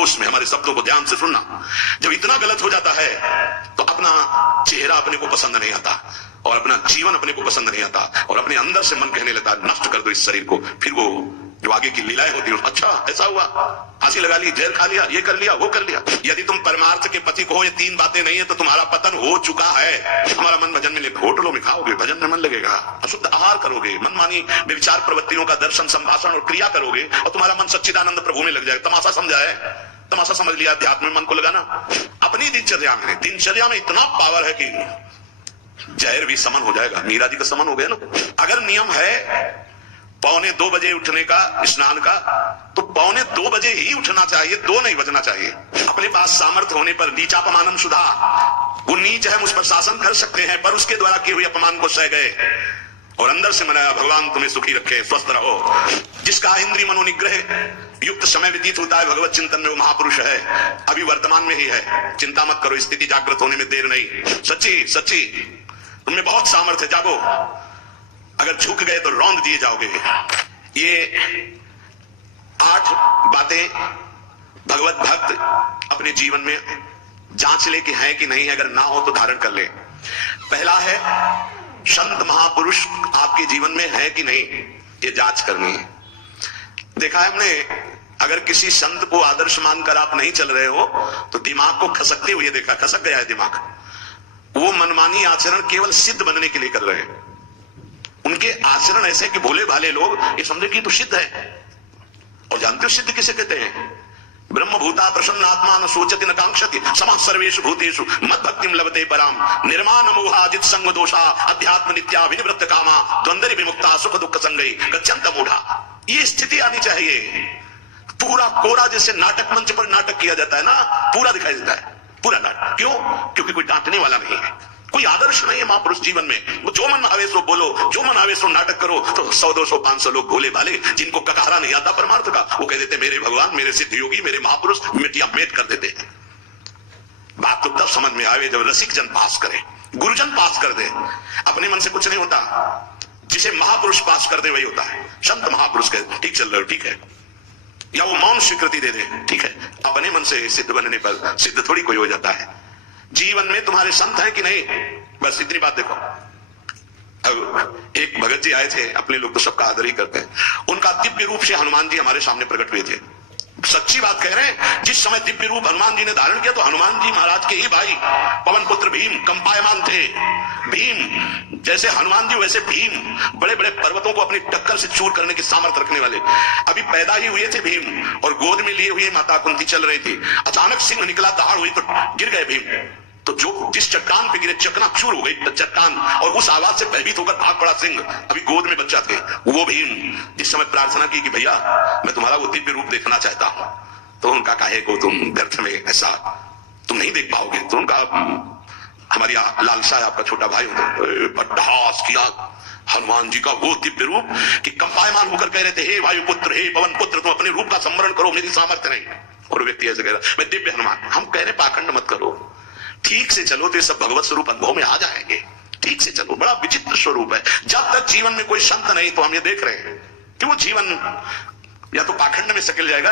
होश में हमारे शब्दों को ध्यान से सुनना। जब इतना गलत हो जाता है तो अपना चेहरा अपने को पसंद नहीं आता और अपना जीवन अपने को पसंद नहीं आता और अपने अंदर से मन कहने लगता है नष्ट कर दो इस शरीर को। फिर वो जो आगे की लीलाएं होती है, अच्छा ऐसा हुआ, फांसी लगा ली, जहर खा लिया, ये कर लिया, वो कर लिया। यदि तुम परमार्थ के पति को हो, ये तीन बातें नहीं है तो तुम्हारा पतन हो चुका है। हमारा मन भजन में होटलों में खाओगे, भजन में मन लगेगा, अशुद्ध आहार करोगे, मनमानी व्यभिचार प्रवृत्तियों का दर्शन संभाषण और क्रिया करोगे और तुम्हारा मन सच्चिदानंद प्रभु में लग जाएगा। तमाशा समझा है, तमाशा समझ लिया, अध्यात्म में मन को लगाना। अपनी दिनचर्या में इतना पावर है कि जहर भी समन हो जाएगा। मीरा जी का समन हो गया ना। अगर नियम है 1:45 बजे उठने का, स्नान का, तो 1:45 बजे ही उठना चाहिए, 2 नहीं बजना चाहिए। अपने पास सामर्थ्य होने पर नीचापमानम सुधा, वो नीच है, मुझ पर शासन कर सकते हैं, पर उसके द्वारा किए हुए अपमान को सह गए और अंदर से मनाया भगवान तुम्हें सुखी रखे, स्वस्थ रहो। जिसका इंद्रिय मनोनिग्रह युक्त समय व्यतीत होता है भगवत चिंतन में, वो महापुरुष है। अभी वर्तमान में ही है, चिंता मत करो, स्थिति जागृत होने में देर नहीं। सच्ची तुमने बहुत सामर्थ्य, जागो। अगर झुक गए तो रौंद दिए जाओगे। ये 8 बातें भगवत भक्त अपने जीवन में जांच ले कि है कि नहीं है, अगर ना हो तो धारण कर ले। पहला है संत महापुरुष आपके जीवन में है कि नहीं, ये जांच करनी है। देखा है हमने, अगर किसी संत को आदर्श मानकर आप नहीं चल रहे हो तो दिमाग को खसकते हुए देखा, खसक गया है दिमाग। वो मनमानी आचरण केवल सिद्ध बनने के लिए कर रहे हैं। उनके आचरण ऐसे कि भोले भाले लोग ये समझे कि तो सिद्ध है। और जानते हो सिद्ध किसे कहते हैं? ब्रह्म भूता प्रसन्न आत्मा न सोचति न कांक्षति समः सर्वेषु भूतेषु मद भक्तिम लभते पराम निर्माण मोहाजित संग दोषा अध्यात्म नित्या विनिवृत्त कामा द्वंद्व विमुक्ता सुख दुख संगई गच्छन्त मूढ़ा। ये स्थिति आनी चाहिए। पूरा कोरा, जैसे नाटक मंच पर नाटक किया जाता है ना, पूरा दिखाई देता है, पूरा नाटक। क्यों? क्योंकि कोई डांटने वाला नहीं है, कोई आदर्श नहीं है महापुरुष जीवन में। वो जो मन आवे सो बोलो, जो मन आवे सो नाटक करो। तो 100, 200, 500 लोग भोले भाले जिनको ककहरा नहीं आता परमार्थ का, वो कह देते मेरे भगवान, मेरे सिद्ध योगी, मेरे महापुरुष, मिट्टियां मेट कर देते हैं। बात तो तब समझ में आवे जब रसिक जन पास करे, गुरुजन पास कर दे। अपने मन से कुछ नहीं होता, जिसे महापुरुष पास कर दे वही होता है। संत महापुरुष कहते ठीक चल रहे हो, ठीक है, या वो मौन स्वीकृति दे दे, ठीक है। अपने मन से सिद्ध बनने पर सिद्ध थोड़ी कोई हो जाता है। जीवन में तुम्हारे संत हैं कि नहीं, बस इतनी बात देखो। अब एक भगत जी आए थे, अपने लोग तो सबका आदर ही करते हैं। उनका दिव्य रूप से हनुमान जी हमारे सामने प्रकट हुए थे। सच्ची बात कह रहे हैं, जिस समय दिव्य रूप हनुमान जी ने धारण किया तो हनुमान जी महाराज के ही भाई पवन पुत्र भीम कंपायमान थे। भीम जैसे हनुमान जी वैसे भीम, बड़े बड़े पर्वतों को अपनी टक्कर से चूर करने की सामर्थ्य रखने वाले। अभी पैदा ही हुए थे भीम और गोद में लिए हुए माता कुंती चल रही थी। अचानक सिंह निकला, दहाड़ हुई तो गिर गए भीम। तो जो जिस चट्टान पे गिरे चकनाचूर हो गई चट्टान, और उस आवाज से भयभीत होकर भाग पड़ा सिंह। अभी गोद में बच्चा थे वो भीम, जिस समय प्रार्थना की कि भैया मैं तुम्हारा वो दिव्य रूप देखना चाहता हूं, तो उनका काहे को तुम व्यर्थ में ऐसा तुम नहीं देख पाओगे। तो उनका हमारी लालसा है, आपका छोटा भाई बट्टास किया हनुमान जी का वो दिव्य रूप कि कंपायमान होकर कह रहे थे, हे वायुपुत्र, हे पवन पुत्र, तुम अपने रूप का स्मरण करो, मेरी सामर्थ्य नहीं। और व्यक्ति ऐसे कह रहा मैं दिव्य हनुमान। हम कह रहे पाखंड मत करो, ठीक से चलो तो ये सब भगवत स्वरूप अनुभव में आ जाएंगे। ठीक से चलो, बड़ा विचित्र स्वरूप है। जब तक जीवन में कोई संत नहीं तो हम ये देख रहे हैं कि वो जीवन या तो पाखंड में सकिल जाएगा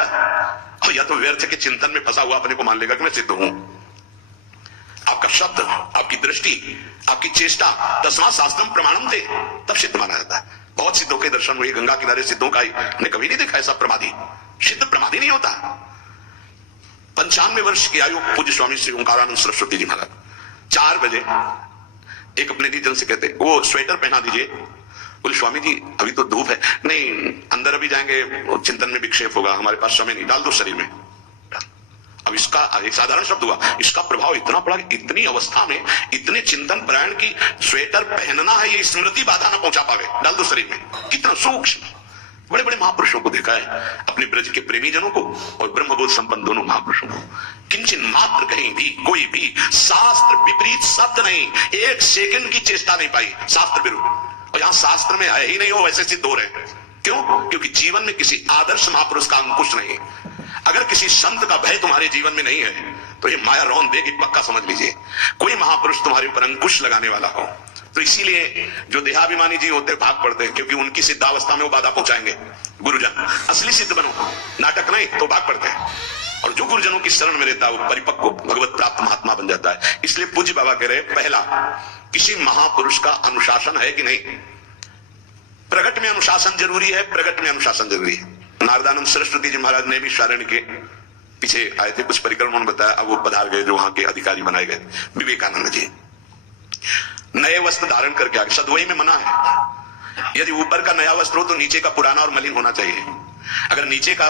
और या तो व्यर्थ के चिंतन में फंसा हुआ अपने को मान लेगा कि मैं सिद्ध हूं। आपका शब्द, आपकी दृष्टि, आपकी चेष्टा 10वां शास्त्रम प्रमाणम थे, तब सिद्ध माना जाता है। बहुत सिद्धों के दर्शन हुए, गंगा किनारे सिद्धों का ने कभी नहीं देखा ऐसा प्रमादी। सिद्ध प्रमादी नहीं होता। 95 वर्ष की आयु पूज्य स्वामी श्री ओंकारानंद सरस्वती जी महाराज 4 बजे एक अपने दीजन से कहते, वो स्वेटर पहना दीजिए। बोले स्वामी जी अभी तो धूप है। नहीं, अंदर अभी जाएंगे चिंतन में विक्षेप होगा, हमारे पास समय नहीं, डाल दो शरीर में। अब इसका एक साधारण शब्द हुआ, इसका प्रभाव इतना पड़ा कि इतनी अवस्था में इतने चिंतन परायण की स्वेटर पहनना है, ये स्मृति बाधा ना पहुंचा पावे, डाल दो शरीर में। कितना सूक्ष्म। बड़े बड़े महापुरुषों को देखा है, अपने ब्रज के प्रेमी जनों को और ब्रह्मबोध संपन्न दोनों महापुरुषों को, किंचन मात्र कहीं भी कोई भी शास्त्र विपरीत शब्द नहीं, 1 सेकंड की चेष्टा नहीं पाई शास्त्र विरुद्ध। और यहां शास्त्र में है ही नहीं, हो वैसे सिद्ध हो रहे हैं। क्यों? क्योंकि जीवन में किसी आदर्श महापुरुष का अंकुश नहीं। अगर किसी संत का भय तुम्हारे जीवन में नहीं है तो ये माया रौंद देगी, पक्का समझ लीजिए। कोई महापुरुष तुम्हारे ऊपर अंकुश लगाने वाला हो तो इसीलिए जो देहाभिमानी जी होते भाग पड़ते हैं, क्योंकि उनकी सिद्धावस्था में वो बाधा पहुंचाएंगे। गुरुजन असली सिद्ध बनो, नाटक नहीं तो भाग पड़ते हैं। और जो गुरुजनों की शरण में रहता है वो परिपक्व भगवत प्राप्त महात्मा बन जाता है। इसलिए पूज्य बाबा कह रहे, पहला, किसी महापुरुष का अनुशासन है कि नहीं। प्रगट में अनुशासन जरूरी है, प्रगट में अनुशासन जरूरी है। नारदानंद सरस्वती जी महाराज ने भी शारण के पीछे आए थे, कुछ परिक्रमण बताया, अब वो पधार गए जो वहां के अधिकारी बनाए गए। विवेकानंद जी नए वस्त्र धारण करके आगे, सदवई में मना है। यदि ऊपर का नया वस्त्र हो तो नीचे का पुराना और मलिन होना चाहिए। अगर नीचे का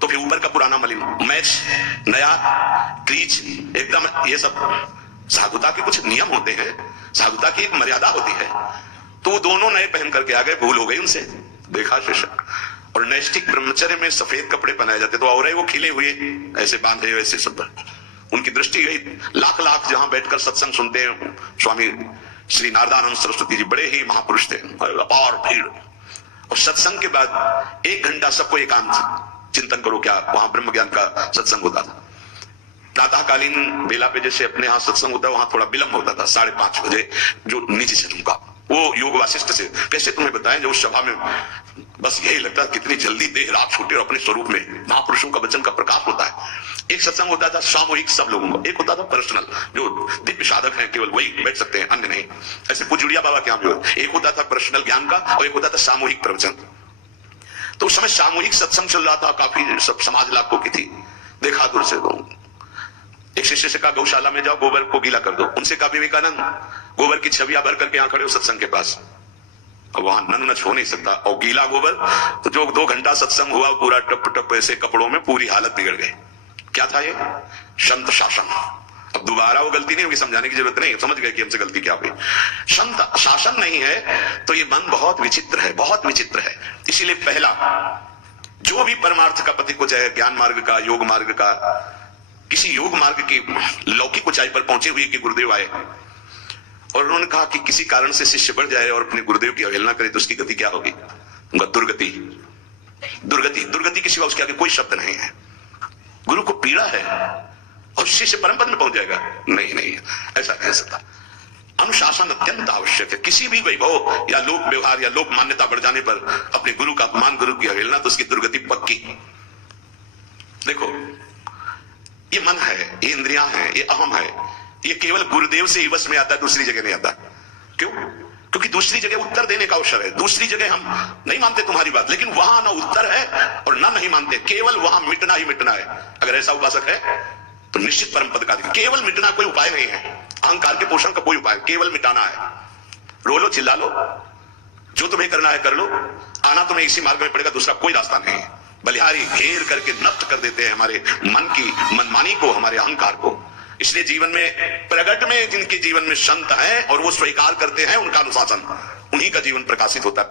तो फिर ऊपर का पुराना मलिन, मैच नया क्रीच एकदम, ये सब साधुता के कुछ नियम होते हैं, साधुता की एक मर्यादा होती है। तो वो दोनों नए पहन करके आ गए, भूल हो गई उनसे, देखा शिक्षक। और नैष्ठिक ब्रह्मचर्य में सफेद कपड़े पहनाए जाते, तो और वो खिले हुए ऐसे बांधे वैसे सब। उनकी दृष्टि गई, लाख लाख जहां बैठकर सत्संग सुनते हैं स्वामी श्री नारदानंद सरस्वती जी, बड़े ही महापुरुष थे, और भीड़। और सत्संग के बाद 1 घंटा सबको एकांत चिंतन करो, क्या वहां ब्रह्म ज्ञान का सत्संग होता था। प्रातःकालीन बेला पे जैसे अपने यहाँ सत्संग होता है, वहां थोड़ा विलंब होता था, 5:30 बजे, जो नीचे से तुमका वो योग वासिष्ठ से। कैसे तुम्हें बताएं, जो उस सभा में बस यही लगता है कितनी जल्दी देह रात छूटे और अपने स्वरूप में महापुरुषों का वचन का प्रकाश होता है। एक सत्संग होता था सामूहिक सब लोगों का, एक होता था पर्सनल, जो दिव्य साधक हैं केवल वही बैठ सकते हैं, अन्य नहीं। ऐसे पूजुड़िया बाबा के यहाँ भी एक होता था पर्सनल ज्ञान का और एक होता था सामूहिक प्रवचन। तो उस समय सामूहिक सत्संग चल रहा था, काफी सब समाज लाखों की थी। देखा दूर से तो एक शिष्य से कहा, गौशाला में जाओ, गोबर को गीला कर दो। उनसे कहा, विवेकानंद गोबर की छवियां भर करके यहाँ खड़े हो सत्संग के पास। अब वहां नच हो नहीं सकता, और गीला गोबर, तो जो 2 घंटा सत्संग हुआ पूरा टप टप ऐसे कपड़ों में, पूरी हालत बिगड़ गई। क्या था ये? संत शासन। अब दोबारा वो गलती नहीं होगी, समझाने की जरूरत नहीं, समझ गए कि हमसे गलती क्या हुई। संत शासन नहीं है तो ये मन बहुत विचित्र है, बहुत विचित्र है। इसीलिए पहला, जो भी परमार्थ का पथिक हो, चाहे ज्ञान मार्ग का, योग मार्ग का, किसी योग मार्ग की लौकिक ऊंचाई पर पहुंचे हुए कि गुरुदेव आए और उन्होंने कहा कि किसी कारण से शिष्य बढ़ जाए और अपने गुरुदेव की अवहेलना करे तो उसकी गति क्या होगी? उनका दुर्गति। दुर्गति, दुर्गति के सिवा उसके आगे कोई शब्द नहीं है। गुरु को पीड़ा है और शिष्य परम पद में पहुंच जाएगा? नहीं नहीं, ऐसा कह सकता। अनुशासन अत्यंत आवश्यक है। किसी भी वैभव या लोक व्यवहार या लोक मान्यता बढ़ जाने पर अपने गुरु का अपमान, गुरु की अवहेलना, तो उसकी दुर्गति पक्की। देखो, ये मन है, ये इंद्रियां हैं, ये अहम है, ये केवल गुरुदेव से ही वश में आता है, दूसरी जगह नहीं आता। क्यों? क्योंकि दूसरी जगह उत्तर देने का अवसर है। दूसरी जगह हम नहीं मानते तुम्हारी बात, लेकिन वहां ना उत्तर है और ना नहीं मानते, केवल वहां मिटना ही मिटना है। अगर ऐसा उपासक है तो निश्चित परम पद का अधिकारी। केवल मिटना कोई उपाय नहीं है, अहंकार के पोषण का कोई उपाय, केवल मिटाना है। रो लो, चिल्ला लो, जो तुम्हें करना है कर लो, आना तुम्हें इसी मार्ग में पड़ेगा, दूसरा कोई रास्ता नहीं है। बलिहारी घेर करके नष्ट कर देते हैं हमारे मन की मनमानी को, हमारे अहंकार को। इसलिए जीवन में प्रगट में जिनके जीवन में संत हैं और वो स्वीकार करते हैं उनका अनुशासन, उन्हीं का जीवन प्रकाशित होता है।